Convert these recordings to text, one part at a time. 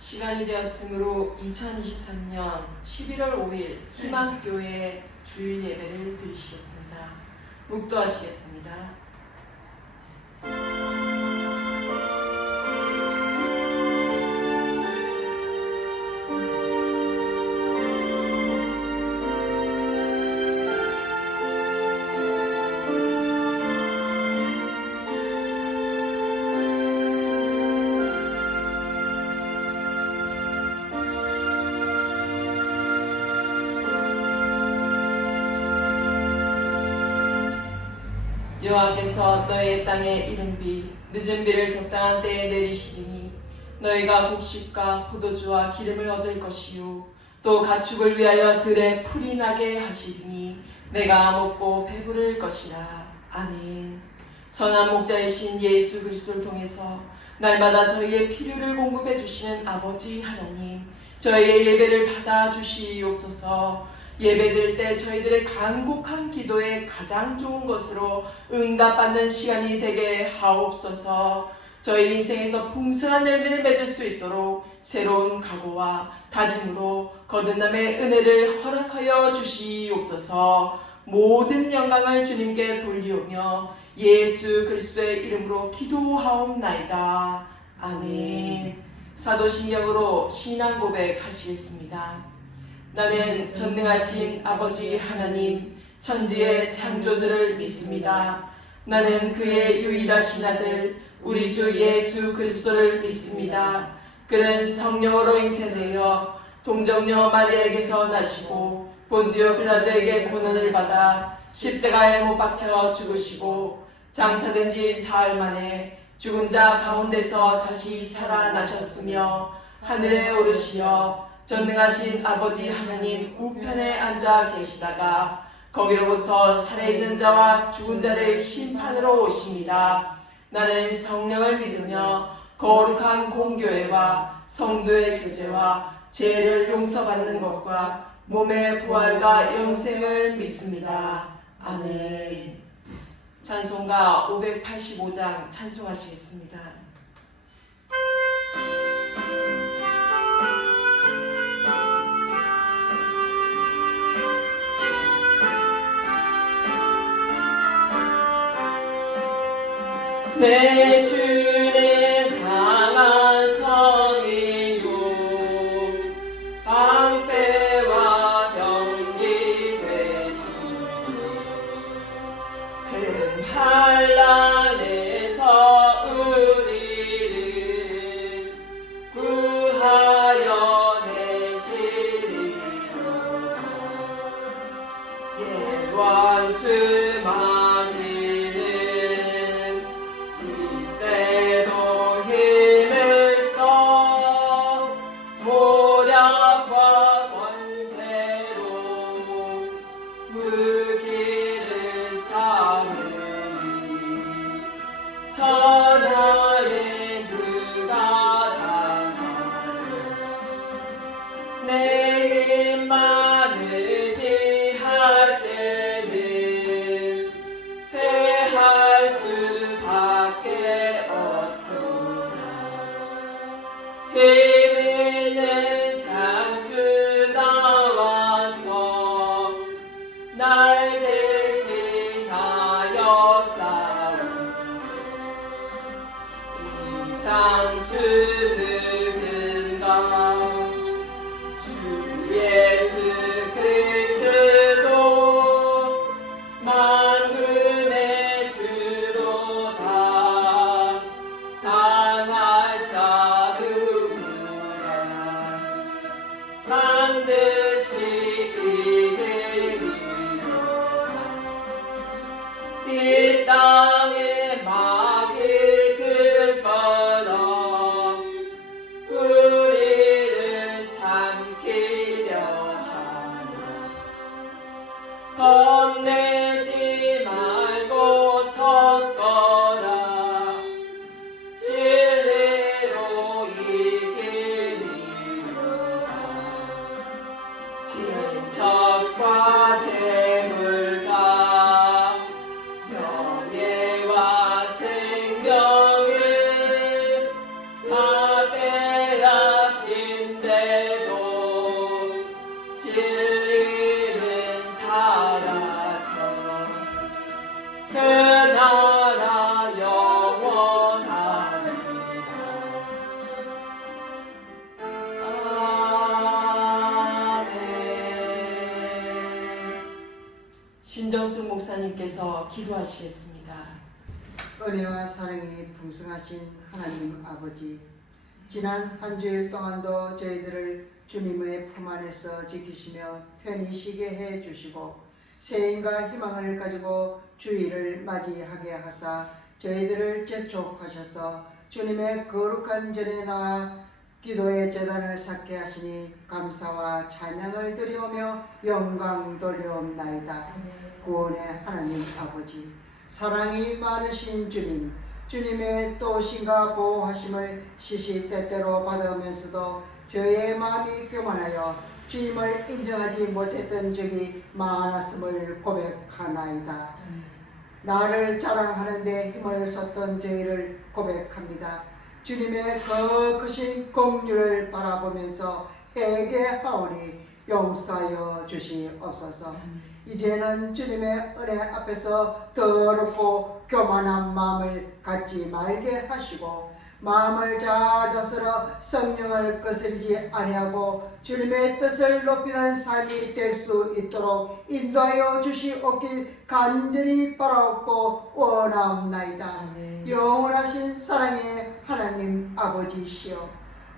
시간이 되었으므로 2023년 11월 5일 희망교회 주일 예배를 드리시겠습니다. 묵도하시겠습니다. 여호와께서 너희의 땅에 이른 비 늦은 비를 적당한 때에 내리시리니 너희가 곡식과 포도주와 기름을 얻을 것이요 또 가축을 위하여 들에 풀이 나게 하시리니 내가 먹고 배부를 것이라. 아멘. 선한 목자이신 예수 그리스도를 통해서 날마다 저희의 필요를 공급해 주시는 아버지 하나님, 저희의 예배를 받아 주시옵소서. 예배드릴 때 저희들의 간곡한 기도에 가장 좋은 것으로 응답받는 시간이 되게 하옵소서. 저희 인생에서 풍성한 열매를 맺을 수 있도록 새로운 각오와 다짐으로 거듭남의 은혜를 허락하여 주시옵소서. 모든 영광을 주님께 돌리오며 예수 그리스도의 이름으로 기도하옵나이다. 아멘. 사도신경으로 신앙 고백하시겠습니다. 나는 전능하신 아버지 하나님 천지의 창조주를 믿습니다. 나는 그의 유일하신 아들 우리 주 예수 그리스도를 믿습니다. 그는 성령으로 잉태되어 동정녀 마리아에게서 나시고 본디오 빌라도에게 고난을 받아 십자가에 못 박혀 죽으시고 장사된 지 사흘 만에 죽은 자 가운데서 다시 살아나셨으며 하늘에 오르시어 전능하신 아버지 하나님 우편에 앉아 계시다가 거기로부터 살아있는 자와 죽은 자를 심판으로 오십니다. 나는 성령을 믿으며 거룩한 공교회와 성도의 교제와 죄를 용서받는 것과 몸의 부활과 영생을 믿습니다. 아멘. 찬송가 585장 찬송하시겠습니다. 내 주는 강한 성이요 방패와 병기 되시니 큰 환난에서 우리를 구하여 내시리로다. 예완수 신정숙 목사님께서 기도하시겠습니다. 은혜와 사랑이 풍성하신 하나님 아버지, 지난 한 주일 동안도 저희들을 주님의 품 안에서 지키시며 편히 쉬게 해주시고 세임과 희망을 가지고 주일을 맞이하게 하사 저희들을 재촉하셔서 주님의 거룩한 전에 나와 기도의 제단을 쌓게 하시니 감사와 찬양을 드리오며 영광 돌려옵나이다. 구원의 하나님 아버지, 사랑이 많으신 주님, 주님의 도우심과 보호하심을 시시때때로 받으면서도 저의 마음이 교만하여 주님을 인정하지 못했던 적이 많았음을 고백하나이다. 나를 자랑하는데 힘을 쏟던 저희를 고백합니다. 주님의 거크신 공유를 바라보면서 회개하오니 용서하여 주시옵소서. 이제는 주님의 은혜 앞에서 더럽고 교만한 마음을 갖지 말게 하시고 마음을 잘 다스려 성령을 거스르지 아니하고 주님의 뜻을 높이는 삶이 될 수 있도록 인도하여 주시옵길 간절히 바라옵고 원하옵나이다. 영원하신 사랑의 하나님 아버지시여,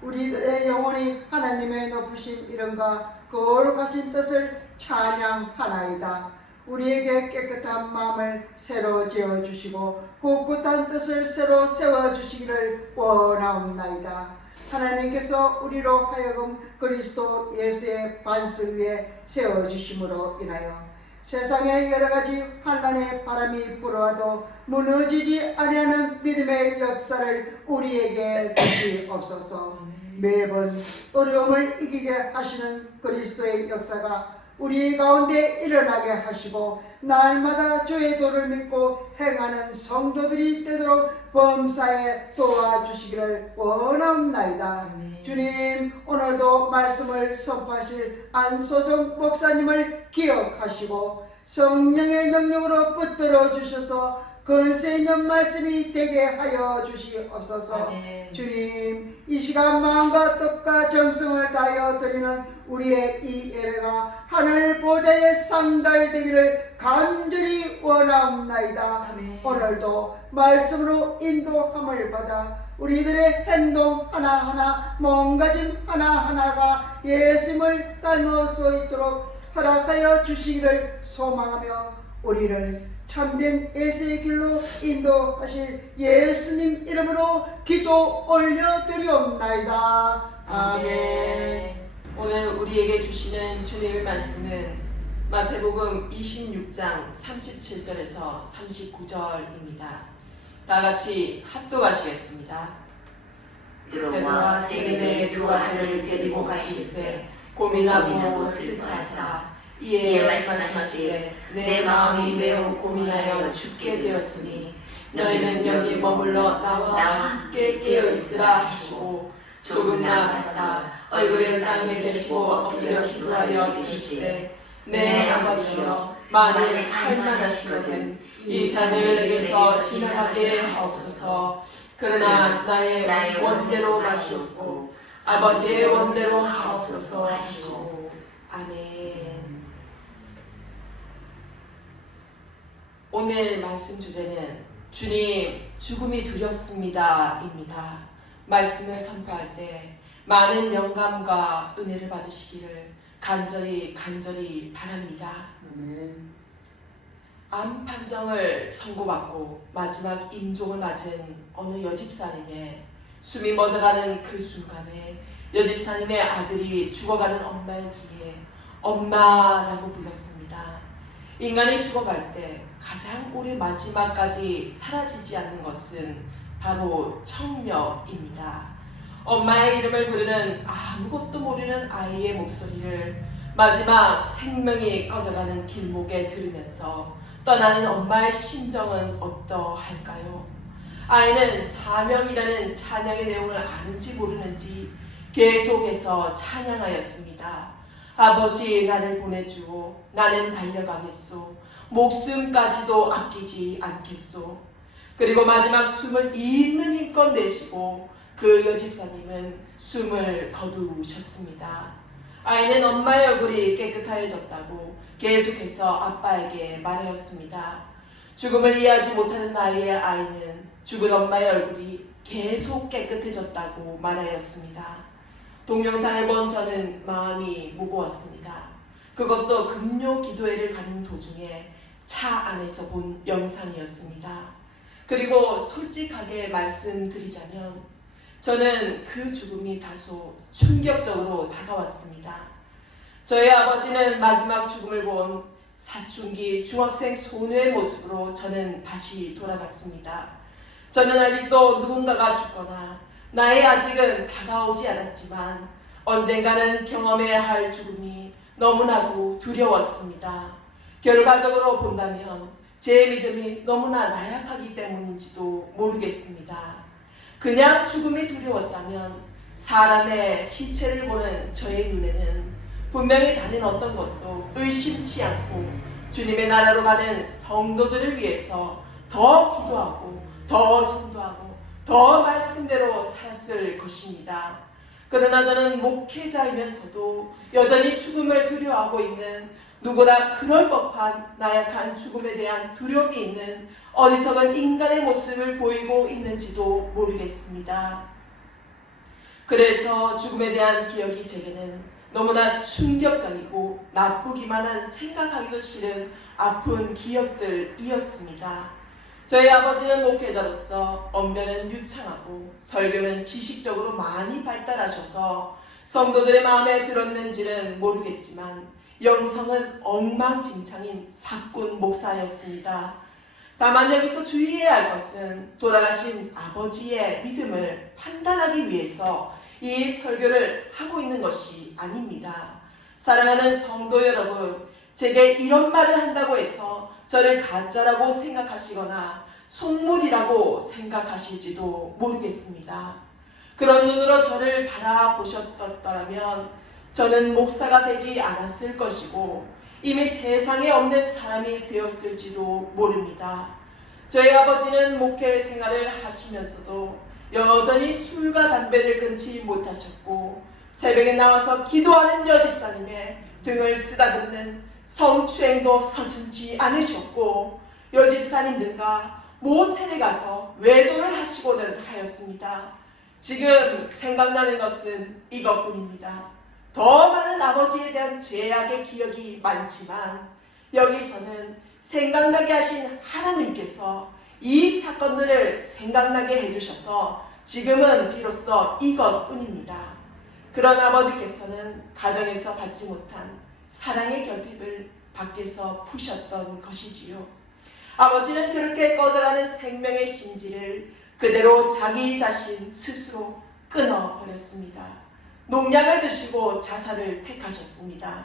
우리들의 영혼이 하나님의 높으신 이름과 거룩하신 뜻을 찬양하나이다. 우리에게 깨끗한 마음을 새로 지어주시고 꿋꿋한 뜻을 새로 세워주시기를 원하옵나이다. 하나님께서 우리로 하여금 그리스도 예수의 반석 위에 세워주심으로 인하여 세상의 여러가지 환난의 바람이 불어와도 무너지지 아니하는 믿음의 역사를 우리에게 주시옵소서. 매번 어려움을 이기게 하시는 그리스도의 역사가 우리 가운데 일어나게 하시고 날마다 주의 도를 믿고 행하는 성도들이 되도록 범사에 도와주시기를 원하옵나이다. 주님, 오늘도 말씀을 선포하실 안소정 목사님을 기억하시고 성령의 능력으로 붙들어 주셔서 권세 있는 말씀이 되게 하여 주시옵소서. 주님, 이 시간 마음과 뜻과 정성을 다하여 드리는 우리의 이 예배가 하늘 보좌에 상달되기를 간절히 원하옵나이다. 오늘도 말씀으로 인도함을 받아 우리들의 행동 하나하나, 몸가짐 하나하나가 예수님을 닮을 수 있도록 허락하여 주시기를 소망하며 우리를 참된 예수의 길로 인도하실 예수님 이름으로 기도 올려드리옵나이다. 아멘. 오늘 우리에게 주시는 주님의 말씀은 마태복음 26장 37절에서 39절입니다. 다 같이 합독하시겠습니다. 베드로와 세베대의 두 아들을 데리고 가시되 고민하고 슬퍼하사 이에 말씀하시되 내 마음이 매우 고민하여 죽게 되었으니 너희는 여기 머물러 나와 함께 깨어있으라 하시고 조금 나아가사 얼굴을 땅에 대시고 엎드려 기도하여 계시되 내 아버지여, 만일 할만하시거든 이 잔을 내게서 지나가게 하옵소서. 그러나 나의 원대로 마시옵고 아버지의 원대로 하옵소서 하시고. 아멘. 오늘 말씀 주제는 주님 죽음이 두렵습니다 입니다. 말씀을 선포할 때 많은 영감과 은혜를 받으시기를 간절히 바랍니다. 암 판정을 선고받고 마지막 임종을 맞은 어느 여집사님의 숨이 멎어가는 그 순간에 여집사님의 아들이 죽어가는 엄마의 귀에 엄마라고 불렀습니다. 인간이 죽어갈 때 가장 오래 마지막까지 사라지지 않는 것은 바로 청력입니다. 엄마의 이름을 부르는 아무것도 모르는 아이의 목소리를 마지막 생명이 꺼져가는 길목에 들으면서 떠나는 엄마의 심정은 어떠할까요? 아이는 사명이라는 찬양의 내용을 아는지 모르는지 계속해서 찬양하였습니다. 아버지, 나를 보내주오. 나는 달려가겠소. 목숨까지도 아끼지 않겠소. 그리고 마지막 숨을 있는 힘껏 내쉬고 그 여집사님은 숨을 거두셨습니다. 아이는 엄마의 얼굴이 깨끗하여졌다고 계속해서 아빠에게 말하였습니다. 죽음을 이해하지 못하는 나이의 아이는 죽은 엄마의 얼굴이 계속 깨끗해졌다고 말하였습니다. 동영상을 본 저는 마음이 무거웠습니다. 그것도 금요 기도회를 가는 도중에 차 안에서 본 영상이었습니다. 그리고 솔직하게 말씀드리자면 저는 그 죽음이 다소 충격적으로 다가왔습니다. 저희 아버지는 마지막 죽음을 본 사춘기 중학생 소녀의 모습으로 저는 다시 돌아갔습니다. 저는 아직도 누군가가 죽거나 나의 아직은 다가오지 않았지만 언젠가는 경험해야 할 죽음이 너무나도 두려웠습니다. 결과적으로 본다면 제 믿음이 너무나 나약하기 때문인지도 모르겠습니다. 그냥 죽음이 두려웠다면 사람의 시체를 보는 저의 눈에는 분명히 다른 어떤 것도 의심치 않고 주님의 나라로 가는 성도들을 위해서 더 기도하고 더 전도하고 더 말씀대로 살았을 것입니다. 그러나 저는 목회자이면서도 여전히 죽음을 두려워하고 있는 누구나 그럴 법한 나약한 죽음에 대한 두려움이 있는 어리석은 인간의 모습을 보이고 있는지도 모르겠습니다. 그래서 죽음에 대한 기억이 제게는 너무나 충격적이고 나쁘기만 한 생각하기도 싫은 아픈 기억들이었습니다. 저희 아버지는 목회자로서 언변은 유창하고 설교는 지식적으로 많이 발달하셔서 성도들의 마음에 들었는지는 모르겠지만 영성은 엉망진창인 사꾼 목사였습니다. 다만 여기서 주의해야 할 것은 돌아가신 아버지의 믿음을 판단하기 위해서 이 설교를 하고 있는 것이 아닙니다. 사랑하는 성도 여러분, 제게 이런 말을 한다고 해서 저를 가짜라고 생각하시거나 속물이라고 생각하실지도 모르겠습니다. 그런 눈으로 저를 바라보셨더라면 저는 목사가 되지 않았을 것이고 이미 세상에 없는 사람이 되었을지도 모릅니다. 저희 아버지는 목회 생활을 하시면서도 여전히 술과 담배를 끊지 못하셨고 새벽에 나와서 기도하는 여집사님의 등을 쓰다듬는 성추행도 서슴지 않으셨고 여집사님들과 모텔에 가서 외도를 하시고는 하였습니다. 지금 생각나는 것은 이것뿐입니다. 더 많은 아버지에 대한 죄악의 기억이 많지만 여기서는 생각나게 하신 하나님께서 이 사건들을 생각나게 해주셔서 지금은 비로소 이것뿐입니다. 그런 아버지께서는 가정에서 받지 못한 사랑의 결핍을 밖에서 푸셨던 것이지요. 아버지는 그렇게 꺼져가는 생명의 심지를 그대로 자기 자신 스스로 끊어버렸습니다. 농약을 드시고 자살을 택하셨습니다.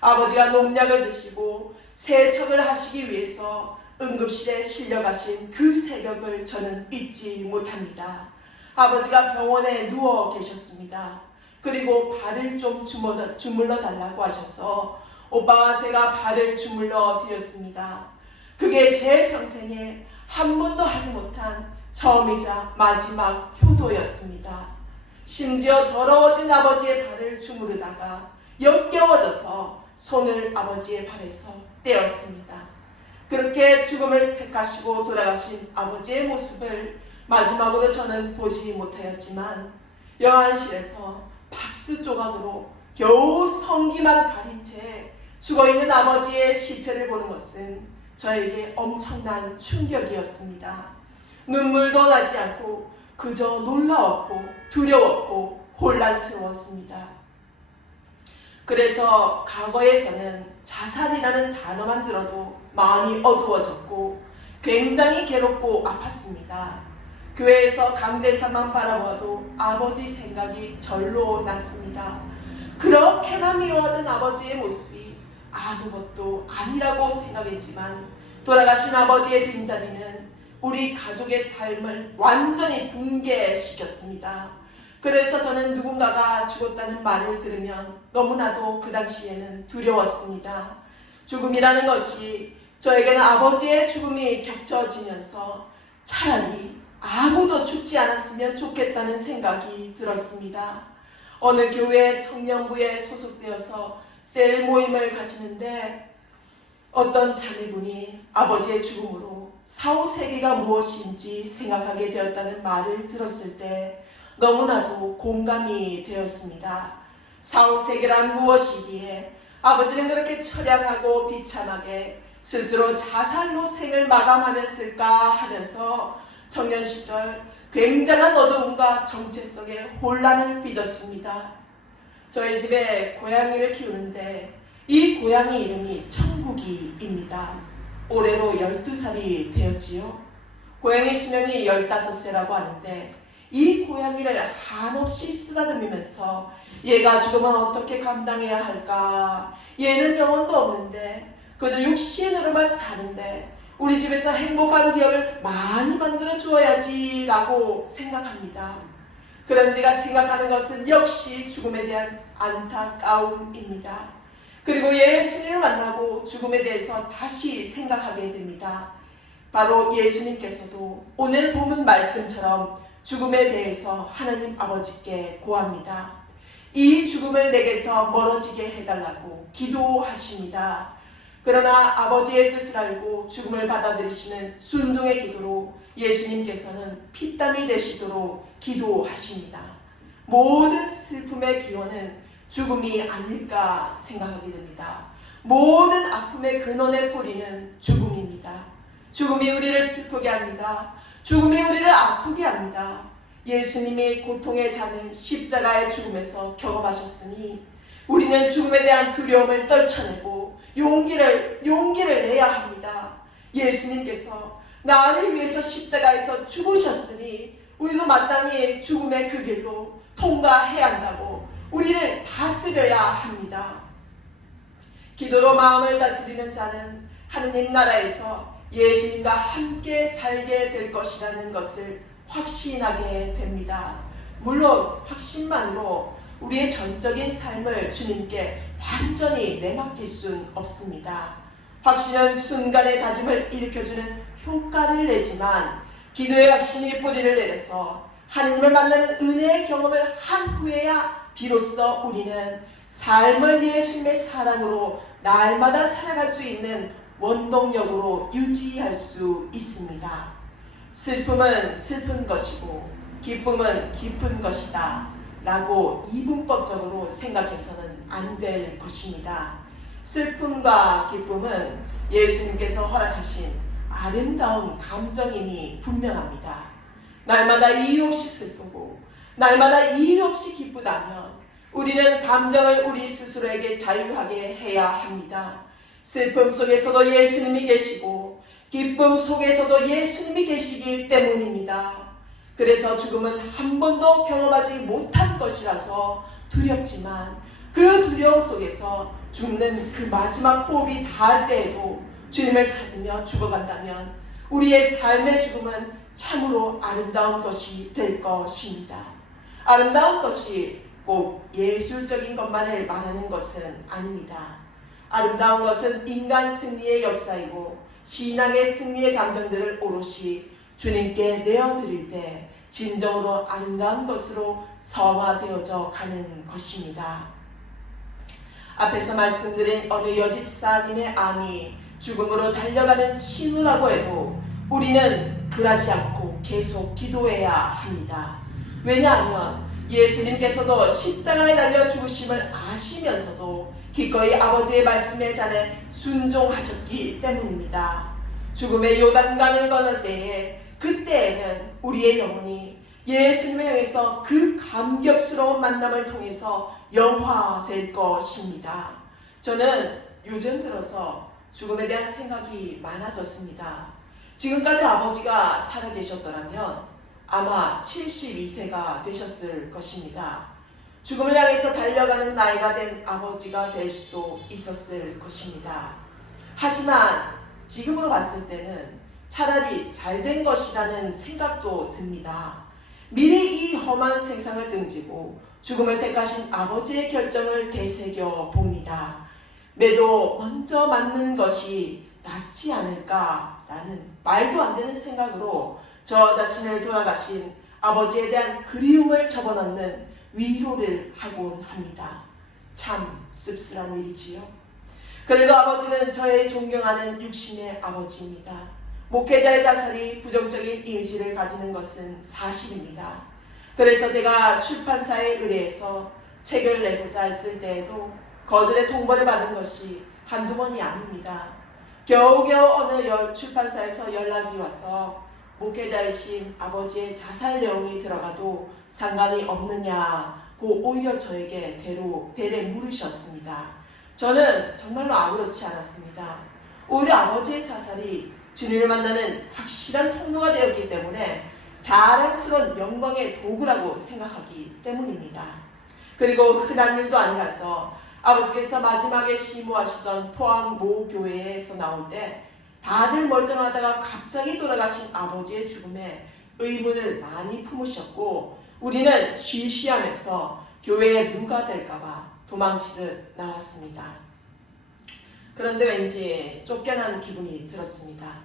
아버지가 농약을 드시고 세척을 하시기 위해서 응급실에 실려가신 그 새벽을 저는 잊지 못합니다. 아버지가 병원에 누워 계셨습니다. 그리고 발을 좀 주물러 달라고 하셔서 오빠와 제가 발을 주물러 드렸습니다. 그게 제 평생에 한 번도 하지 못한 처음이자 마지막 효도였습니다. 심지어 더러워진 아버지의 발을 주무르다가 역겨워져서 손을 아버지의 발에서 떼었습니다. 그렇게 죽음을 택하시고 돌아가신 아버지의 모습을 마지막으로 저는 보지 못하였지만 영안실에서 박스 조각으로 겨우 성기만 가린 채 죽어있는 아버지의 시체를 보는 것은 저에게 엄청난 충격이었습니다. 눈물도 나지 않고 그저 놀라웠고 두려웠고 혼란스러웠습니다. 그래서 과거에 저는 자살이라는 단어만 들어도 마음이 어두워졌고 굉장히 괴롭고 아팠습니다. 교회에서 강대상만 바라봐도 아버지 생각이 절로 났습니다. 그렇게나 미워하던 아버지의 모습이 아무것도 아니라고 생각했지만 돌아가신 아버지의 빈자리는 우리 가족의 삶을 완전히 붕괴시켰습니다. 그래서 저는 누군가가 죽었다는 말을 들으면 너무나도 그 당시에는 두려웠습니다. 죽음이라는 것이 저에게는 아버지의 죽음이 겹쳐지면서 차라리 아무도 죽지 않았으면 좋겠다는 생각이 들었습니다. 어느 교회 청년부에 소속되어서 셀 모임을 가지는데 어떤 자매분이 아버지의 죽음으로 사후세계가 무엇인지 생각하게 되었다는 말을 들었을 때 너무나도 공감이 되었습니다. 사후세계란 무엇이기에 아버지는 그렇게 처량하고 비참하게 스스로 자살로 생을 마감하였을까 하면서 청년 시절 굉장한 어두움과 정체 속에 혼란을 빚었습니다. 저희 집에 고양이를 키우는데 이 고양이 이름이 청국이입니다. 올해로 12살이 되었지요. 고양이 수명이 15세라고 하는데 이 고양이를 한없이 쓰다듬으면서 얘가 죽으면 어떻게 감당해야 할까? 얘는 영혼도 없는데 그저 육신으로만 사는데 우리 집에서 행복한 기억을 많이 만들어 주어야지 라고 생각합니다. 그런 제가 생각하는 것은 역시 죽음에 대한 안타까움입니다. 그리고 예수님을 만나고 죽음에 대해서 다시 생각하게 됩니다. 바로 예수님께서도 오늘 본문 말씀처럼 죽음에 대해서 하나님 아버지께 고합니다. 이 죽음을 내게서 멀어지게 해달라고 기도하십니다. 그러나 아버지의 뜻을 알고 죽음을 받아들이시는 순종의 기도로 예수님께서는 피땀이 되시도록 기도하십니다. 모든 슬픔의 기원은 죽음이 아닐까 생각하게 됩니다. 모든 아픔의 근원의 뿌리는 죽음입니다. 죽음이 우리를 슬프게 합니다. 죽음이 우리를 아프게 합니다. 예수님이 고통의 잔을 십자가의 죽음에서 경험하셨으니 우리는 죽음에 대한 두려움을 떨쳐내고 용기를 내야 합니다. 예수님께서 나를 위해서 십자가에서 죽으셨으니 우리도 마땅히 죽음의 그 길로 통과해야 한다고 우리를 다스려야 합니다. 기도로 마음을 다스리는 자는 하느님 나라에서 예수님과 함께 살게 될 것이라는 것을 확신하게 됩니다. 물론 확신만으로 우리의 전적인 삶을 주님께 완전히 내맡길 순 없습니다. 확신은 순간의 다짐을 일으켜주는 효과를 내지만 기도의 확신이 뿌리를 내려서 하느님을 만나는 은혜의 경험을 한 후에야 비로소 우리는 삶을 예수님의 사랑으로 날마다 살아갈 수 있는 원동력으로 유지할 수 있습니다. 슬픔은 슬픈 것이고 기쁨은 기쁜 것이다 라고 이분법적으로 생각해서는 안 될 것입니다. 슬픔과 기쁨은 예수님께서 허락하신 아름다운 감정임이 분명합니다. 날마다 이유 없이 슬프고 날마다 이유 없이 기쁘다면 우리는 감정을 우리 스스로에게 자유하게 해야 합니다. 슬픔 속에서도 예수님이 계시고 기쁨 속에서도 예수님이 계시기 때문입니다. 그래서 죽음은 한 번도 경험하지 못한 것이라서 두렵지만 그 두려움 속에서 죽는 그 마지막 호흡이 닿을 때에도 주님을 찾으며 죽어간다면 우리의 삶의 죽음은 참으로 아름다운 것이 될 것입니다. 아름다운 것이 꼭 예술적인 것만을 말하는 것은 아닙니다. 아름다운 것은 인간 승리의 역사이고 신앙의 승리의 감정들을 오롯이 주님께 내어드릴 때 진정으로 아름다운 것으로 성화되어져 가는 것입니다. 앞에서 말씀드린 어느 여집사님의 암이 죽음으로 달려가는 신우라고 해도 우리는 그러지 않고 계속 기도해야 합니다. 왜냐하면 예수님께서도 십자가에 달려 죽으심을 아시면서도 기꺼이 아버지의 말씀에 잘해 순종하셨기 때문입니다. 죽음의 요단강을 건널 때에 그때에는 우리의 영혼이 예수님을 향해서 그 감격스러운 만남을 통해서 영화될 것입니다. 저는 요즘 들어서 죽음에 대한 생각이 많아졌습니다. 지금까지 아버지가 살아계셨더라면 아마 72세가 되셨을 것입니다. 죽음을 향해서 달려가는 나이가 된 아버지가 될 수도 있었을 것입니다. 하지만 지금으로 봤을 때는 차라리 잘된 것이라는 생각도 듭니다. 미리 이 험한 생상을 등지고 죽음을 택하신 아버지의 결정을 되새겨 봅니다. 매도 먼저 맞는 것이 낫지 않을까라는 말도 안 되는 생각으로 저 자신을 돌아가신 아버지에 대한 그리움을 접어넣는 위로를 하곤 합니다. 참 씁쓸한 일이지요. 그래도 아버지는 저의 존경하는 육신의 아버지입니다. 목회자의 자살이 부정적인 이미지를 가지는 것은 사실입니다. 그래서 제가 출판사에 의뢰해서 책을 내고자 했을 때에도 거절의 통보를 받은 것이 한두 번이 아닙니다. 겨우겨우 어느 출판사에서 연락이 와서 목회자이신 아버지의 자살 내용이 들어가도 상관이 없느냐고 오히려 저에게 대래 물으셨습니다. 저는 정말로 아무렇지 않았습니다. 오히려 아버지의 자살이 주님을 만나는 확실한 통로가 되었기 때문에 자랑스러운 영광의 도구라고 생각하기 때문입니다. 그리고 흔한 일도 아니라서 아버지께서 마지막에 시무하시던 포항 모 교회에서 나올 때 다들 멀쩡하다가 갑자기 돌아가신 아버지의 죽음에 의문을 많이 품으셨고 우리는 쉬쉬하면서 교회에 누가 될까봐 도망치듯 나왔습니다. 그런데 왠지 쫓겨난 기분이 들었습니다.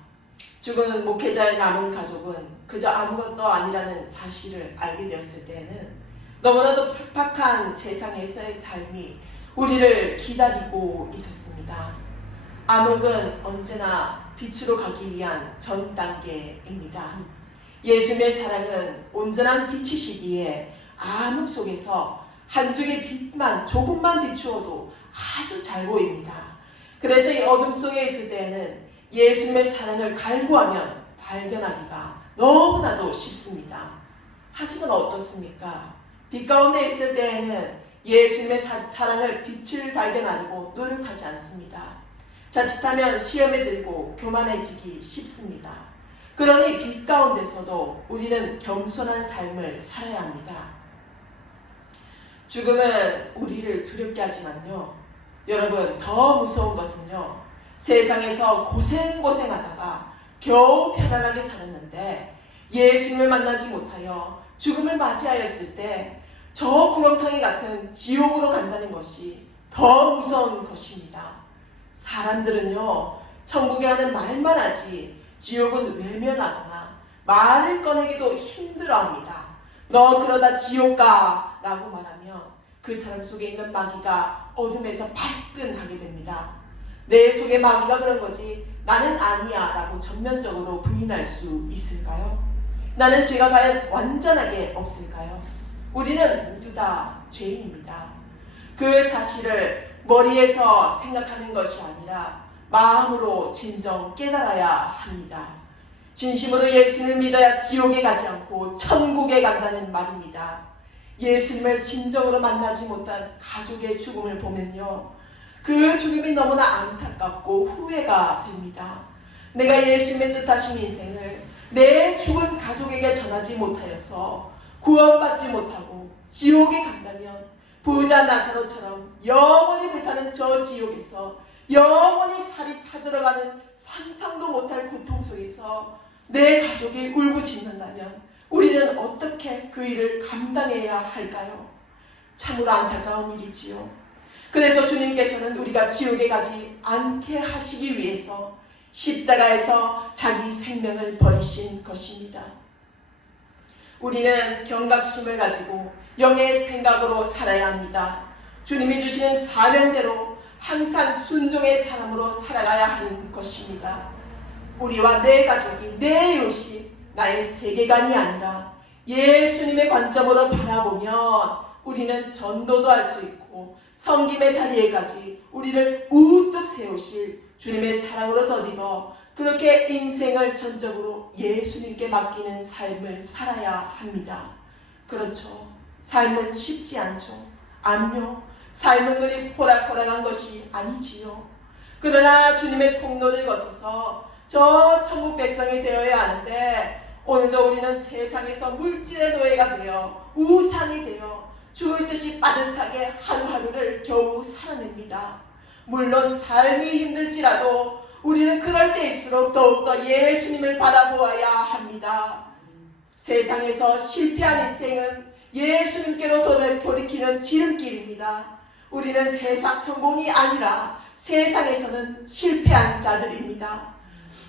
죽은 목회자의 남은 가족은 그저 아무것도 아니라는 사실을 알게 되었을 때에는 너무나도 팍팍한 세상에서의 삶이 우리를 기다리고 있었습니다. 암흑은 언제나 빛으로 가기 위한 전 단계입니다. 예수님의 사랑은 온전한 빛이시기에 암흑 속에서 한 줄기 빛만 조금만 비추어도 아주 잘 보입니다. 그래서 이 어둠 속에 있을 때에는 예수님의 사랑을 갈구하면 발견하기가 너무나도 쉽습니다. 하지만 어떻습니까? 빛 가운데 있을 때에는 예수님의 사랑을 빛을 발견하려고 노력하지 않습니다. 자칫하면 시험에 들고 교만해지기 쉽습니다. 그러니 빛 가운데서도 우리는 겸손한 삶을 살아야 합니다. 죽음은 우리를 두렵게 하지만요. 여러분 더 무서운 것은요. 세상에서 고생하다가 겨우 편안하게 살았는데 예수님을 만나지 못하여 죽음을 맞이하였을 때 저 구렁텅이 같은 지옥으로 간다는 것이 더 무서운 것입니다. 사람들은요. 천국에 하는 말만 하지 지옥은 외면하거나 말을 꺼내기도 힘들어합니다. 너 그러다 지옥 가 라고 말하면 그 사람 속에 있는 마귀가 어둠에서 발끈하게 됩니다. 내 속에 마귀가 그런 거지 나는 아니야 라고 전면적으로 부인할 수 있을까요? 나는 죄가 과연 완전하게 없을까요? 우리는 모두 다 죄인입니다. 그 사실을 머리에서 생각하는 것이 아니라 마음으로 진정 깨달아야 합니다. 진심으로 예수님을 믿어야 지옥에 가지 않고 천국에 간다는 말입니다. 예수님을 진정으로 만나지 못한 가족의 죽음을 보면요. 그 죽음이 너무나 안타깝고 후회가 됩니다. 내가 예수님의 뜻하신 인생을 내 죽은 가족에게 전하지 못하여서 구원받지 못하고 지옥에 간다면 부자 나사로처럼 영원히 불타는 저 지옥에서 영원히 살이 타들어가는 상상도 못할 고통 속에서 내 가족이 울부짖는다면 우리는 어떻게 그 일을 감당해야 할까요? 참으로 안타까운 일이지요. 그래서 주님께서는 우리가 지옥에 가지 않게 하시기 위해서 십자가에서 자기 생명을 버리신 것입니다. 우리는 경각심을 가지고 영의 생각으로 살아야 합니다. 주님이 주시는 사명대로 항상 순종의 사람으로 살아가야 하는 것입니다. 우리와 내 가족이, 내 이웃이 나의 세계관이 아니라 예수님의 관점으로 바라보면 우리는 전도도 할 수 있고 섬김의 자리에까지 우리를 우뚝 세우실 주님의 사랑으로 덧입어 그렇게 인생을 전적으로 예수님께 맡기는 삶을 살아야 합니다. 그렇죠. 삶은 쉽지 않죠. 암요. 삶은 그리 호락호락한 것이 아니지요. 그러나 주님의 통로를 거쳐서 저 천국 백성이 되어야 하는데 오늘도 우리는 세상에서 물질의 노예가 되어 우상이 되어 죽을 듯이 빠듯하게 하루하루를 겨우 살아냅니다. 물론 삶이 힘들지라도 우리는 그럴 때일수록 더욱더 예수님을 바라보아야 합니다. 세상에서 실패한 인생은 예수님께로 돌이키는 지름길입니다. 우리는 세상 성공이 아니라 세상에서는 실패한 자들입니다.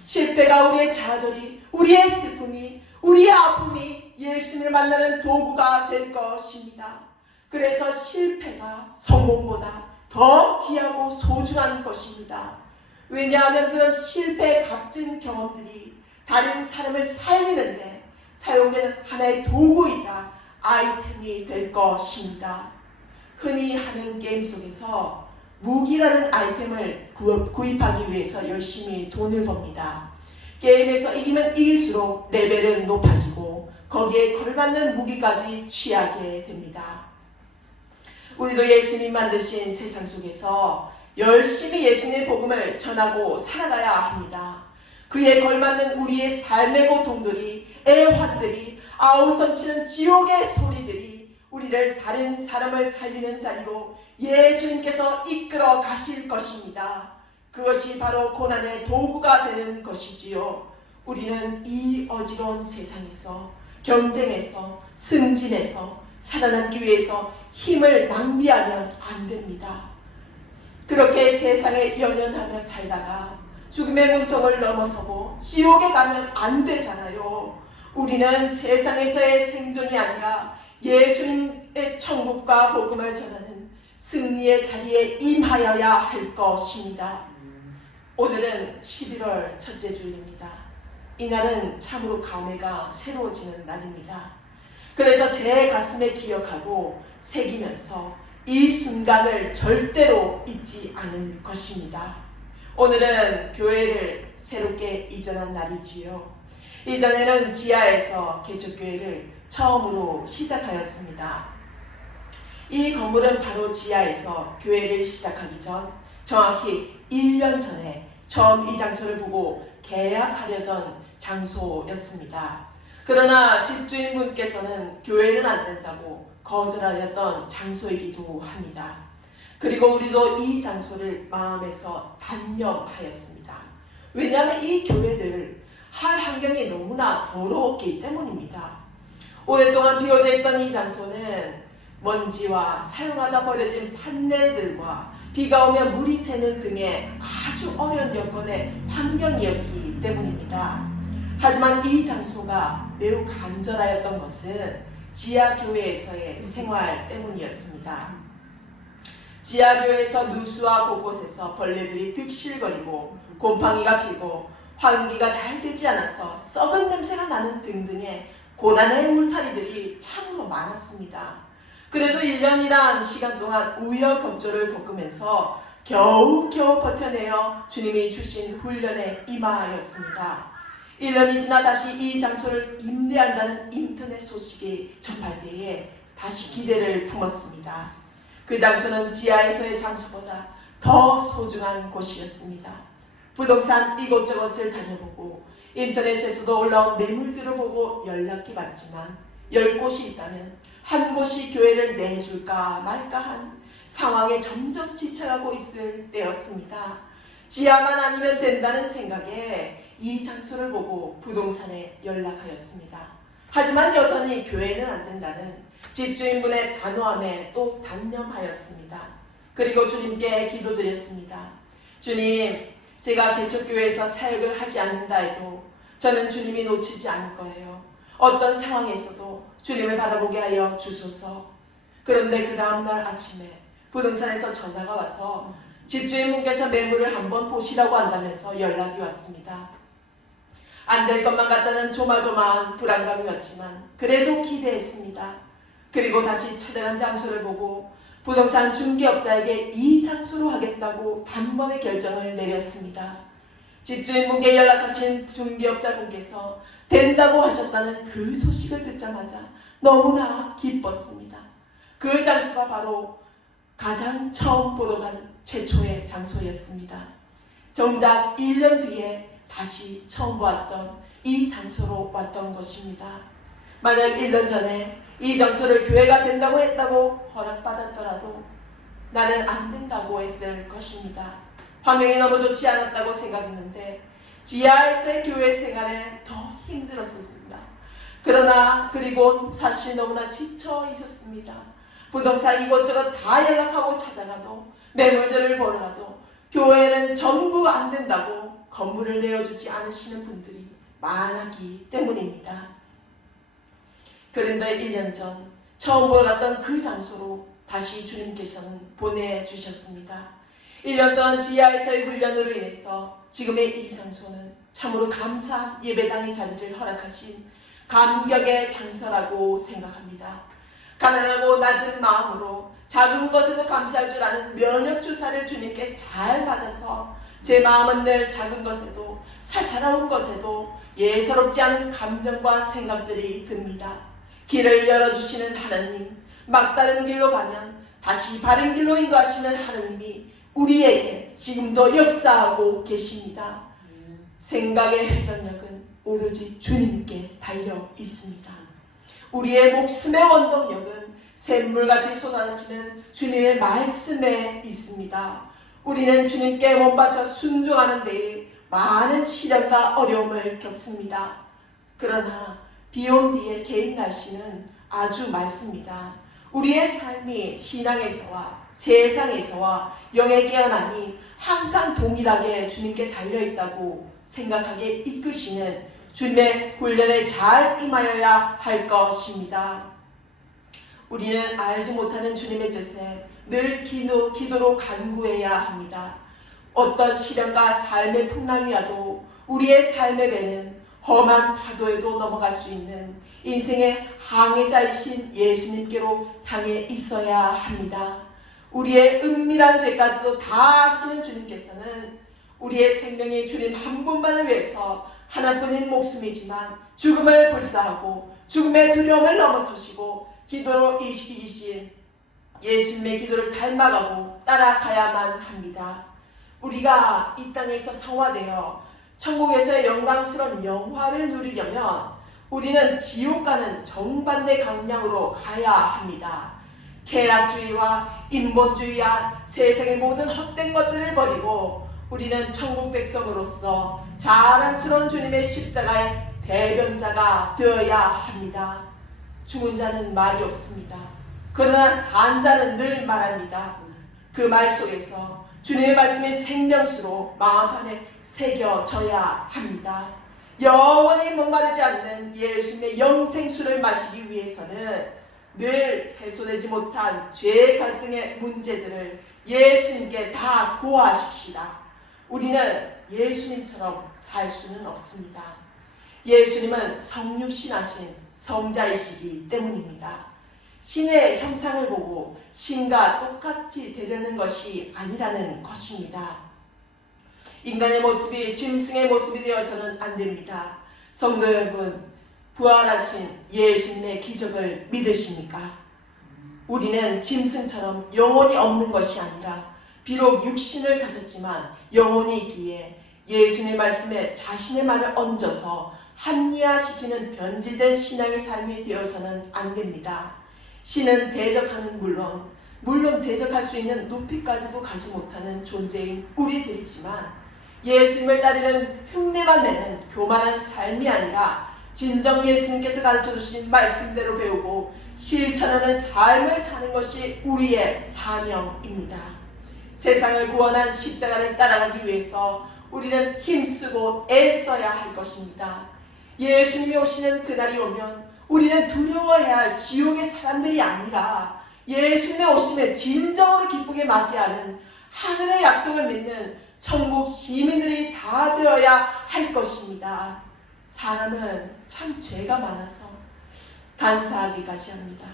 실패가 우리의 좌절이, 우리의 슬픔이, 우리의 아픔이 예수님을 만나는 도구가 될 것입니다. 그래서 실패가 성공보다 더 귀하고 소중한 것입니다. 왜냐하면 그런 실패의 값진 경험들이 다른 사람을 살리는데 사용되는 하나의 도구이자 아이템이 될 것입니다. 흔히 하는 게임 속에서 무기라는 아이템을 구입하기 위해서 열심히 돈을 법니다. 게임에서 이기면 이길수록 레벨은 높아지고 거기에 걸맞는 무기까지 취하게 됩니다. 우리도 예수님 만드신 세상 속에서 열심히 예수님의 복음을 전하고 살아가야 합니다. 그에 걸맞는 우리의 삶의 고통들이, 애환들이, 아우성치는 지옥의 소리들이 우리를 다른 사람을 살리는 자리로 예수님께서 이끌어 가실 것입니다. 그것이 바로 고난의 도구가 되는 것이지요. 우리는 이 어지러운 세상에서 경쟁에서 승진해서 살아남기 위해서 힘을 낭비하면 안 됩니다. 그렇게 세상에 연연하며 살다가 죽음의 문턱을 넘어서고 지옥에 가면 안 되잖아요. 우리는 세상에서의 생존이 아니라 예수님의 천국과 복음을 전하는 승리의 자리에 임하여야 할 것입니다. 오늘은 11월 첫째 주일입니다. 이날은 참으로 감회가 새로워지는 날입니다. 그래서 제 가슴에 기억하고 새기면서 이 순간을 절대로 잊지 않을 것입니다. 오늘은 교회를 새롭게 이전한 날이지요. 이전에는 지하에서 개척교회를 처음으로 시작하였습니다. 이 건물은 바로 지하에서 교회를 시작하기 전 정확히 1년 전에 처음 이 장소를 보고 계약하려던 장소였습니다. 그러나 집주인분께서는 교회는 안 된다고 거절하였던 장소이기도 합니다. 그리고 우리도 이 장소를 마음에서 단념하였습니다. 왜냐하면 이 교회들 할 환경이 너무나 더러웠기 때문입니다. 오랫동안 비워져 있던 이 장소는 먼지와 사용하다 버려진 판넬들과 비가 오면 물이 새는 등의 아주 어려운 여건의 환경이었기 때문입니다. 하지만 이 장소가 매우 간절하였던 것은 지하교회에서의 생활 때문이었습니다. 지하교회에서 누수와 곳곳에서 벌레들이 득실거리고 곰팡이가 피고 환기가 잘 되지 않아서 썩은 냄새가 나는 등등의 고난의 울타리들이 참으로 많았습니다. 그래도 1년이란 시간 동안 우여곡절을 겪으면서 겨우 버텨내어 주님이 주신 훈련에 임하였습니다. 1년이 지나 다시 이 장소를 임대한다는 인터넷 소식이 접할 때에 다시 기대를 품었습니다. 그 장소는 지하에서의 장소보다 더 소중한 곳이었습니다. 부동산 이곳저곳을 다녀보고 인터넷에서도 올라온 매물들을 보고 연락이 왔지만 10곳이 있다면 한 곳이 교회를 내줄까 말까 한 상황에 점점 지쳐가고 있을 때였습니다. 지하만 아니면 된다는 생각에 이 장소를 보고 부동산에 연락하였습니다. 하지만 여전히 교회는 안 된다는 집주인분의 단호함에 또 단념하였습니다. 그리고 주님께 기도드렸습니다. 주님, 제가 개척교회에서 사역을 하지 않는다 해도 저는 주님이 놓치지 않을 거예요. 어떤 상황에서도 주님을 바라보게 하여 주소서. 그런데 그 다음날 아침에 부동산에서 전화가 와서 집주인분께서 매물을 한번 보시라고 한다면서 연락이 왔습니다. 안 될 것만 같다는 조마조마한 불안감이었지만 그래도 기대했습니다. 그리고 다시 찾아간 장소를 보고 부동산 중개업자에게 이 장소로 하겠다고 단번에 결정을 내렸습니다. 집주인분께 연락하신 중개업자분께서 된다고 하셨다는 그 소식을 듣자마자 너무나 기뻤습니다. 그 장소가 바로 가장 처음 보러 간 최초의 장소였습니다. 정작 1년 뒤에 다시 처음 보았던 이 장소로 왔던 것입니다. 만약 1년 전에 이 장소를 교회가 된다고 했다고 허락받았더라도 나는 안 된다고 했을 것입니다. 환경이 너무 좋지 않았다고 생각했는데 지하에서의 교회 생활에 더 힘들었습니다. 그리고 사실 너무나 지쳐 있었습니다. 부동산 이곳저곳 다 연락하고 찾아가도 매물들을 보러 가도 교회는 전부 안 된다고 건물을 내어주지 않으시는 분들이 많았기 때문입니다. 그런데 1년 전 처음 보았던 그 장소로 다시 주님께서는 보내주셨습니다. 1년 동안 지하에서의 훈련으로 인해서 지금의 이 장소는 참으로 감사한 예배당의 자리를 허락하신 감격의 장소라고 생각합니다. 가난하고 낮은 마음으로 작은 것에도 감사할 줄 아는 면역주사를 주님께 잘 맞아서 제 마음은 늘 작은 것에도 사사로운 것에도 예사롭지 않은 감정과 생각들이 듭니다. 길을 열어주시는 하나님, 막다른 길로 가면 다시 바른 길로 인도하시는 하나님이 우리에게 지금도 역사하고 계십니다. 생각의 회전력은 오로지 주님께 달려 있습니다. 우리의 목숨의 원동력은 샘물같이 쏟아지는 주님의 말씀에 있습니다. 우리는 주님께 몸바쳐 순종하는 데에 많은 시련과 어려움을 겪습니다. 그러나 비온 뒤의 개인 날씨는 아주 맑습니다. 우리의 삶이 신앙에서와 세상에서와 영의 깨어남이 항상 동일하게 주님께 달려있다고 생각하게 이끄시는 주님의 훈련에 잘 임하여야 할 것입니다. 우리는 알지 못하는 주님의 뜻에 늘 기도로 간구해야 합니다. 어떤 시련과 삶의 풍랑이 와도 우리의 삶의 배는 험한 파도에도 넘어갈 수 있는 인생의 항해자이신 예수님께로 향해 있어야 합니다. 우리의 은밀한 죄까지도 다 아시는 주님께서는 우리의 생명이 주님 한 분만을 위해서 하나뿐인 목숨이지만 죽음을 불사하고 죽음의 두려움을 넘어서시고 기도로 이기신 예수님의 기도를 닮아가고 따라가야만 합니다. 우리가 이 땅에서 성화되어 천국에서의 영광스러운 영화를 누리려면 우리는 지옥과는 정반대 방향으로 가야 합니다. 쾌락주의와 인본주의와 세상의 모든 헛된 것들을 버리고 우리는 천국 백성으로서 자랑스러운 주님의 십자가의 대변자가 되어야 합니다. 죽은 자는 말이 없습니다. 그러나 산 자는 늘 말합니다. 그 말 속에서 주님의 말씀이 생명수로 마음판에 새겨져야 합니다. 영원히 목마르지 않는 예수님의 영생수를 마시기 위해서는 늘 해소되지 못한 죄 갈등의 문제들을 예수님께 다 고하십시다. 우리는 예수님처럼 살 수는 없습니다. 예수님은 성육신하신 성자이시기 때문입니다. 신의 형상을 보고 신과 똑같이 되려는 것이 아니라는 것입니다. 인간의 모습이 짐승의 모습이 되어서는 안 됩니다. 성도 여러분, 부활하신 예수님의 기적을 믿으십니까? 우리는 짐승처럼 영혼이 없는 것이 아니라 비록 육신을 가졌지만 영혼이 있기에 예수님의 말씀에 자신의 말을 얹어서 합리화시키는 변질된 신앙의 삶이 되어서는 안 됩니다. 신은 대적하는 물론 대적할 수 있는 높이까지도 가지 못하는 존재인 우리들이지만 예수님을 따르는 흉내만 내는 교만한 삶이 아니라 진정 예수님께서 가르쳐주신 말씀대로 배우고 실천하는 삶을 사는 것이 우리의 사명입니다. 세상을 구원한 십자가를 따라가기 위해서 우리는 힘쓰고 애써야 할 것입니다. 예수님이 오시는 그날이 오면 우리는 두려워해야 할 지옥의 사람들이 아니라 예수님의 오심을 진정으로 기쁘게 맞이하는 하늘의 약속을 믿는 천국 시민들이 다 되어야 할 것입니다. 사람은 참 죄가 많아서 간사하기까지 합니다.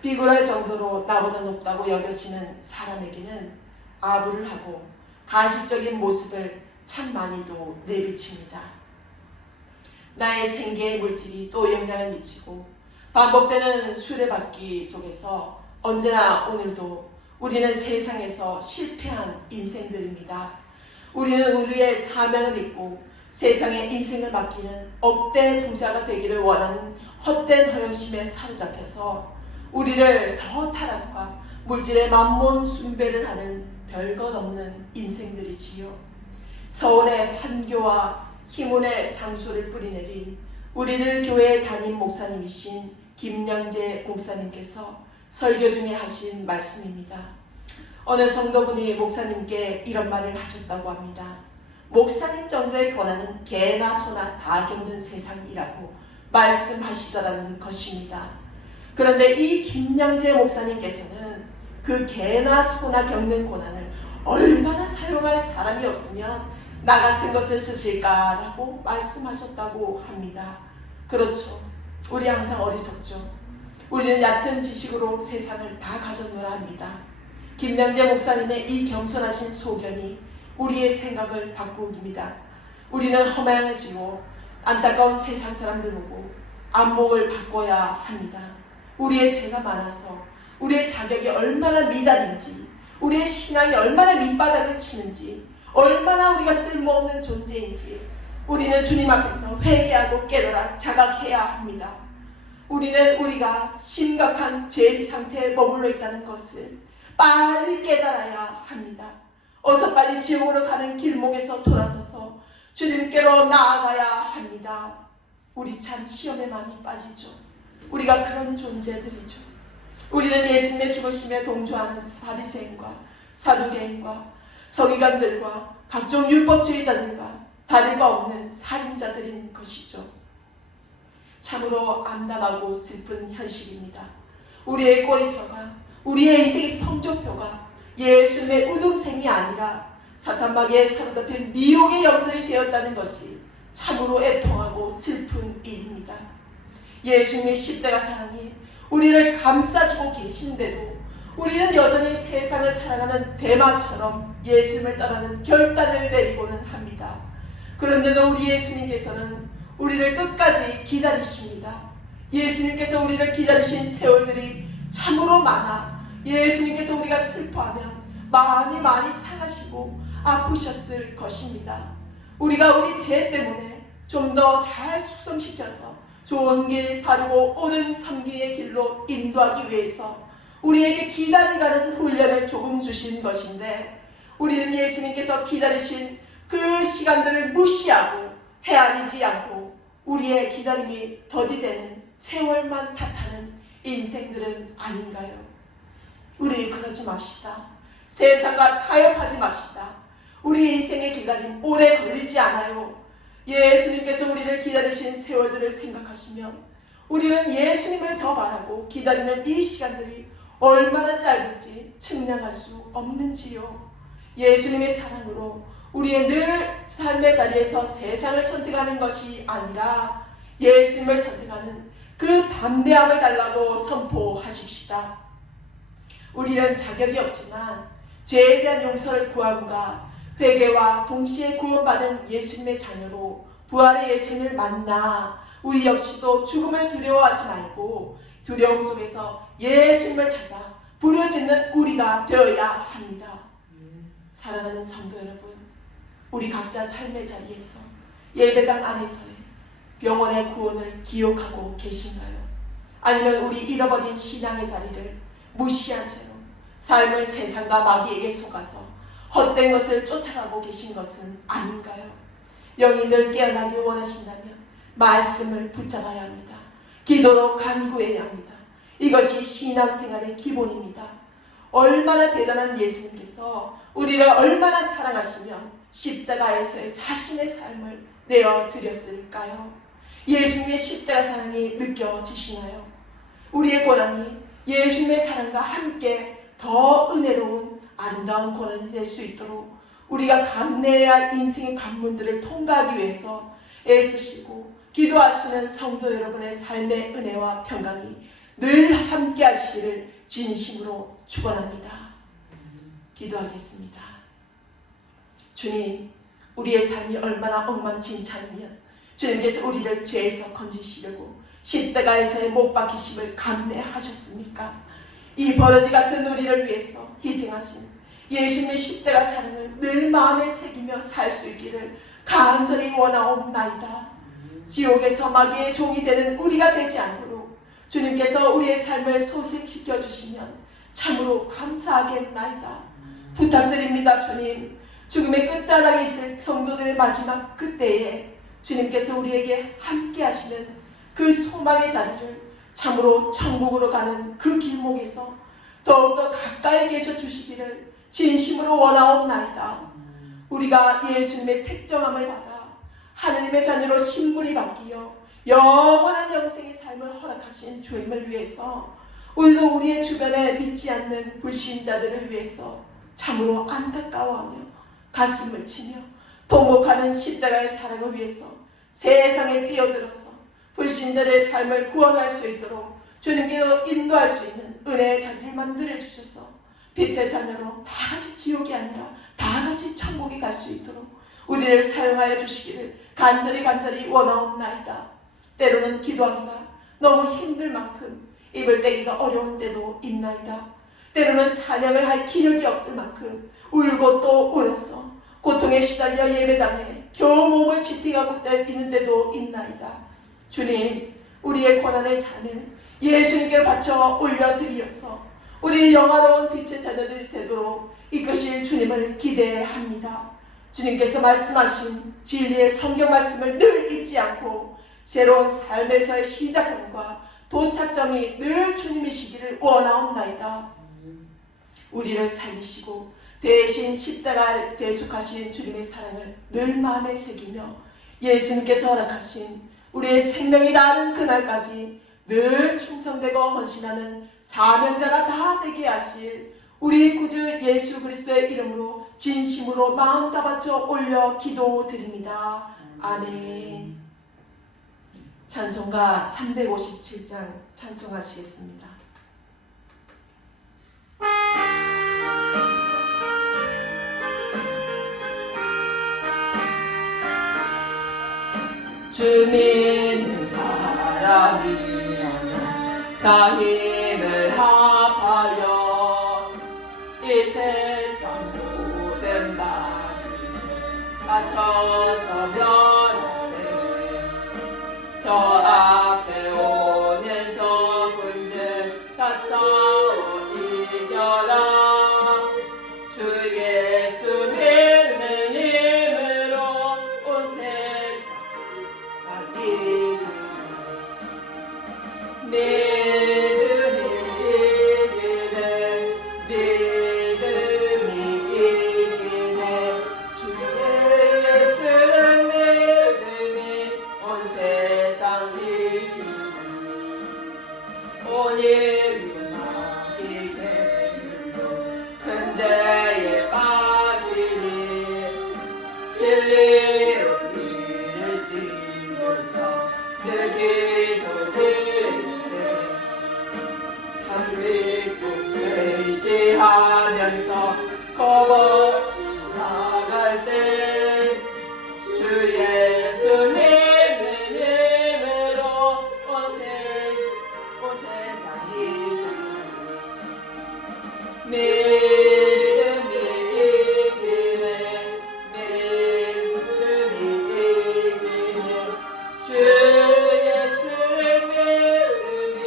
비굴할 정도로 나보다 높다고 여겨지는 사람에게는 아부를 하고 가식적인 모습을 참 많이도 내비칩니다. 나의 생계의 물질이 또 영향을 미치고 반복되는 수레바퀴 속에서 언제나 오늘도 우리는 세상에서 실패한 인생들입니다. 우리는 우리의 사명을 잊고 세상에 인생을 맡기는 억대 부자가 되기를 원하는 헛된 허영심에 사로잡혀서 우리를 더 타락과 물질의 만몬 숭배를 하는 별것 없는 인생들이지요. 서울의 판교와 희문의 장소를 뿌리내린 우리들 교회 담임 목사님이신 김영재 목사님께서 설교 중에 하신 말씀입니다. 어느 성도분이 목사님께 이런 말을 하셨다고 합니다. 목사님 정도의 권한은 개나 소나 다 겪는 세상이라고 말씀하시더라는 것입니다. 그런데 이 김양재 목사님께서는 그 개나 소나 겪는 고난을 얼마나 사용할 사람이 없으면 나 같은 것을 쓰실까라고 말씀하셨다고 합니다. 그렇죠. 우리 항상 어리석죠. 우리는 얕은 지식으로 세상을 다 가져노라 합니다. 김양재 목사님의 이 겸손하신 소견이 우리의 생각을 바꾸입니다. 우리는 험양을 지고 안타까운 세상 사람들 보고 안목을 바꿔야 합니다. 우리의 죄가 많아서 우리의 자격이 얼마나 미달인지, 우리의 신앙이 얼마나 밑바닥을 치는지, 얼마나 우리가 쓸모없는 존재인지 우리는 주님 앞에서 회개하고 깨달아 자각해야 합니다. 우리는 우리가 심각한 죄의 상태에 머물러 있다는 것을 빨리 깨달아야 합니다. 어서 빨리 지옥으로 가는 길목에서 돌아서서 주님께로 나아가야 합니다. 우리 참 시험에 많이 빠지죠. 우리가 그런 존재들이죠. 우리는 예수님의 죽으심에 동조하는 바리새인과 사두개인과 서기관들과 각종 율법주의자들과 다를 바 없는 살인자들인 것이죠. 참으로 암담하고 슬픈 현실입니다. 우리의 꼬리표가, 우리의 인생의 성적표가 예수님의 우등생이 아니라 사탄마귀에 사로잡힌 미혹의 영들이 되었다는 것이 참으로 애통하고 슬픈 일입니다. 예수님의 십자가 사랑이 우리를 감싸주고 계신데도 우리는 여전히 세상을 살아가는 대마처럼 예수님을 따르는 결단을 내리고는 합니다. 그런데도 우리 예수님께서는 우리를 끝까지 기다리십니다. 예수님께서 우리를 기다리신 세월들이 참으로 많아 예수님께서 우리가 슬퍼하면 많이 상하시고 아프셨을 것입니다. 우리가 우리 죄 때문에 좀 더 잘 숙성시켜서 좋은 길, 바르고 옳은 섬기의 길로 인도하기 위해서 우리에게 기다리라는 훈련을 조금 주신 것인데, 우리는 예수님께서 기다리신 그 시간들을 무시하고 헤아리지 않고 우리의 기다림이 더디되는 세월만 탓하는 인생들은 아닌가요? 우리 그러지 맙시다. 세상과 타협하지 맙시다. 우리 인생의 기다림 오래 걸리지 않아요. 예수님께서 우리를 기다리신 세월들을 생각하시면 우리는 예수님을 더 바라고 기다리는 이 시간들이 얼마나 짧은지 측량할 수 없는지요. 예수님의 사랑으로 우리의 늘 삶의 자리에서 세상을 선택하는 것이 아니라 예수님을 선택하는 그 담대함을 달라고 선포하십시다. 우리는 자격이 없지만 죄에 대한 용서를 구함과 회개와 동시에 구원받은 예수님의 자녀로 부활의 예수님을 만나 우리 역시도 죽음을 두려워하지 말고 두려움 속에서 예수님을 찾아 부르짖는 우리가 되어야 합니다. 사랑하는 성도 여러분, 우리 각자 삶의 자리에서 예배당 안에서의 영혼의 구원을 기억하고 계신가요? 아니면 우리 잃어버린 신앙의 자리를 무시한 채로 삶을 세상과 마귀에게 속아서 헛된 것을 쫓아가고 계신 것은 아닌가요? 영인들 깨어나기 원하신다면 말씀을 붙잡아야 합니다. 기도로 간구해야 합니다. 이것이 신앙생활의 기본입니다. 얼마나 대단한 예수님께서 우리를 얼마나 사랑하시면 십자가에서의 자신의 삶을 내어드렸을까요? 예수님의 십자가 사랑이 느껴지시나요? 우리의 고난이 예수님의 사랑과 함께 더 은혜로운 아름다운 고난이 될 수 있도록 우리가 감내해야 할 인생의 관문들을 통과하기 위해서 애쓰시고 기도하시는 성도 여러분의 삶의 은혜와 평강이 늘 함께 하시기를 진심으로 축원합니다. 기도하겠습니다. 주님, 우리의 삶이 얼마나 엉망진창이면 주님께서 우리를 죄에서 건지시려고 십자가에서의 못 박히심을 감내하셨습니까? 이 버러지 같은 우리를 위해서 희생하신 예수님의 십자가 사랑을 늘 마음에 새기며 살 수 있기를 간절히 원하옵나이다. 지옥에서 마귀의 종이 되는 우리가 되지 않도록 주님께서 우리의 삶을 소생시켜 주시면 참으로 감사하겠나이다. 부탁드립니다. 주님, 죽음의 끝자락에 있을 성도들의 마지막 그때에 주님께서 우리에게 함께 하시는 그 소망의 자리를 참으로 천국으로 가는 그 길목에서 더욱더 가까이 계셔 주시기를 진심으로 원하옵나이다. 우리가 예수님의 택정함을 받아 하느님의 자녀로 신분이 바뀌어 영원한 영생의 삶을 허락하신 주님을 위해서 우리도 우리의 주변에 믿지 않는 불신자들을 위해서 참으로 안타까워하며 가슴을 치며 통곡하는 십자가의 사랑을 위해서 세상에 뛰어들어서 불신자들의 삶을 구원할 수 있도록 주님께서 인도할 수 있는 은혜의 자리를 만들어 주셔서 빛의 자녀로 다 같이 지옥이 아니라 다 같이 천국에 갈 수 있도록 우리를 사용하여 주시기를 간절히 원하옵나이다. 때로는 기도하기가 너무 힘들 만큼 입을 떼기가 어려운 때도 있나이다. 때로는 찬양을 할 기력이 없을 만큼 울고 또 울어서 고통에 시달려 예배당에 겨우 몸을 지탱하고 있는 때도 있나이다. 주님, 우리의 고난의 잔을 예수님께 바쳐 올려드리어서 우리 영화로운 빛의 자녀들이 되도록 이끄실 주님을 기대합니다. 주님께서 말씀하신 진리의 성경 말씀을 늘 잊지 않고 새로운 삶에서의 시작함과 도착점이 늘 주님이시기를 원하옵나이다. 우리를 살리시고 대신 십자가를 대속하신 주님의 사랑을 늘 마음에 새기며 예수님께서 허락하신 우리의 생명이 다하는 그날까지 늘 충성되고 헌신하는 사명자가 다 되게 하실 우리 구주 예수 그리스도의 이름으로 진심으로 마음 다 바쳐 올려 기도드립니다. 아멘. 찬송가 357장 찬송하시겠습니다. 주 믿는 사람이라면 다 힘을 합하여 이 세상 모든 바위를 맞춰서 면하세. 저 앞에 오는 적군들 다 싸워 이겨라. 주 예수 믿는 힘으로 온 세상 믿음이 이기네. 믿음이 이기네. 주의 예수는 믿음이 온 세상 이기네. 온 인류 마귀의 길로 큰 죄에 빠지니 진리로 길을 띄고서 늘 기도드리세. 참 믿고 의지하면서 겁없이 나갈 때 주 예수 믿는 힘으로 온 세상이 믿음이 이기네. 믿음이 이기네. 주 예수의 믿음이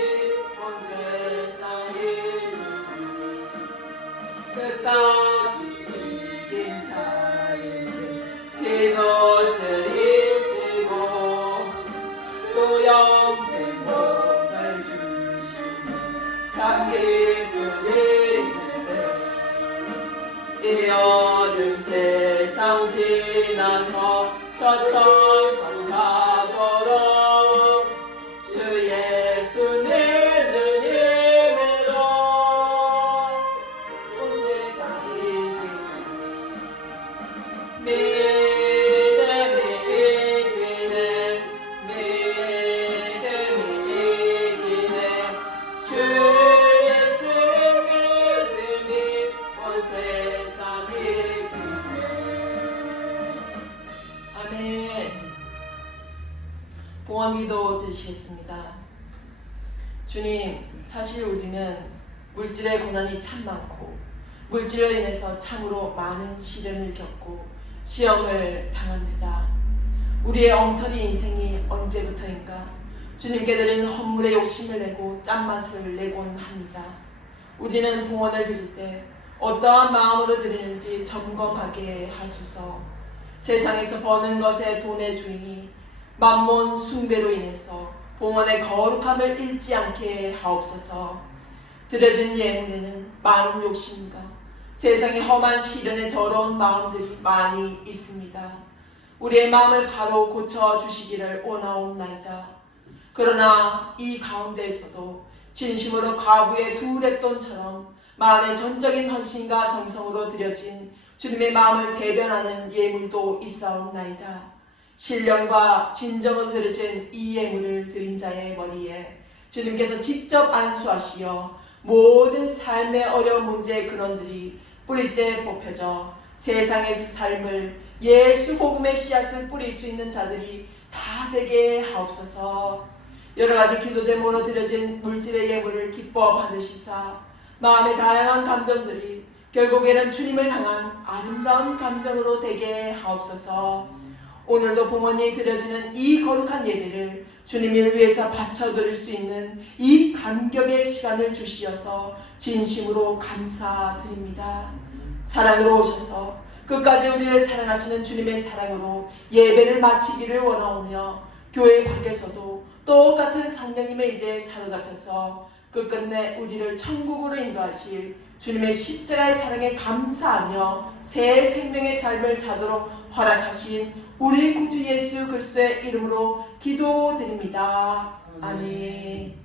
온 세상이 끝까지 이긴 자에게 흰옷을 입히고 또 영생 복을 주시니 참 기쁨이 되세. 이 어두운 세상 지나서 저 천상 가도록 주 예수 믿는 힘으로 온 세상이 믿음이 이기네. 믿음이 이기네. 주 예수의 믿음이 온 세상이 아멘. 봉헌기도 드리시겠습니다. 주님, 사실 우리는 물질의 고난이 참 많고 물질로 인해서 참으로 많은 시련을 겪고 시험을 당합니다. 우리의 엉터리 인생이 언제부터인가 주님께 드린 헌물에 욕심을 내고 짠맛을 내곤 합니다. 우리는 봉헌을 드릴 때 어떠한 마음으로 드리는지 점검하게 하소서. 세상에서 버는 것의 돈의 주인이 만몬 숭배로 인해서 봉헌의 거룩함을 잃지 않게 하옵소서. 드려진 예물에는 많은 욕심과 세상의 험한 시련에 더러운 마음들이 많이 있습니다. 우리의 마음을 바로 고쳐주시기를 원하옵나이다. 그러나 이 가운데에서도 진심으로 과부의 두 랩돈처럼 마음의 전적인 헌신과 정성으로 드려진 주님의 마음을 대변하는 예물도 있사옵나이다. 신령과 진정으로 드려진 이 예물을 드린 자의 머리에 주님께서 직접 안수하시어 모든 삶의 어려운 문제의 근원들이 뿌리째 뽑혀져 세상에서 삶을 예수 복음의 씨앗을 뿌릴 수 있는 자들이 다 되게 하옵소서. 여러가지 기도 제목으로 드려진 물질의 예물을 기뻐 받으시사 마음의 다양한 감정들이 결국에는 주님을 향한 아름다운 감정으로 되게 하옵소서. 오늘도 봉헌이 드려지는 이 거룩한 예배를 주님을 위해서 바쳐드릴 수 있는 이 감격의 시간을 주시어서 진심으로 감사드립니다. 사랑으로 오셔서 끝까지 우리를 사랑하시는 주님의 사랑으로 예배를 마치기를 원하오며 교회 밖에서도 똑같은 성령님의 인재에 사로잡혀서 끝끝내 우리를 천국으로 인도하실 주님의 십자가의 사랑에 감사하며 새 생명의 삶을 사도록 허락하신 우리 구주 예수 그리스도의 이름으로 기도드립니다. 아멘.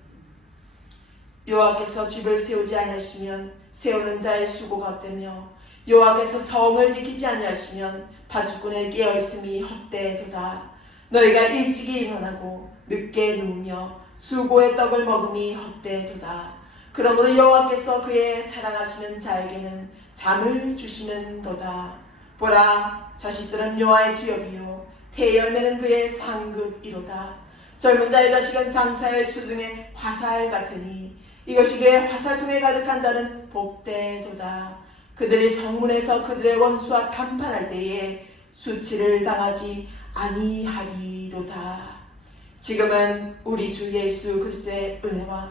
여호와께서 집을 세우지 아니하시면 세우는 자의 수고가 헛되며 여호와께서 성을 지키지 아니하시면 파수꾼의 깨어있음이 헛되도다. 너희가 일찍이 일어나고 늦게 누우며 수고의 떡을 먹음이 헛되도다. 그러므로 여호와께서 그의 사랑하시는 자에게는 잠을 주시는도다. 보라, 자식들은 여호와의 기업이요 태열매는 그의 상급이로다. 젊은 자의 자식은 장사의 수중에 화살 같으니 이것이 그의 화살통에 가득한 자는 복되도다. 그들이 성문에서 그들의 원수와 담판할 때에 수치를 당하지 아니하리로다. 지금은 우리 주 예수 그리스도의 은혜와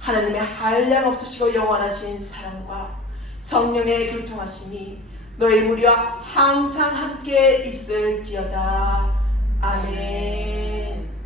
하나님의 한량없으시고 영원하신 사랑과 성령의 교통하심이 너희 무리와 항상 함께 있을지어다. 아멘.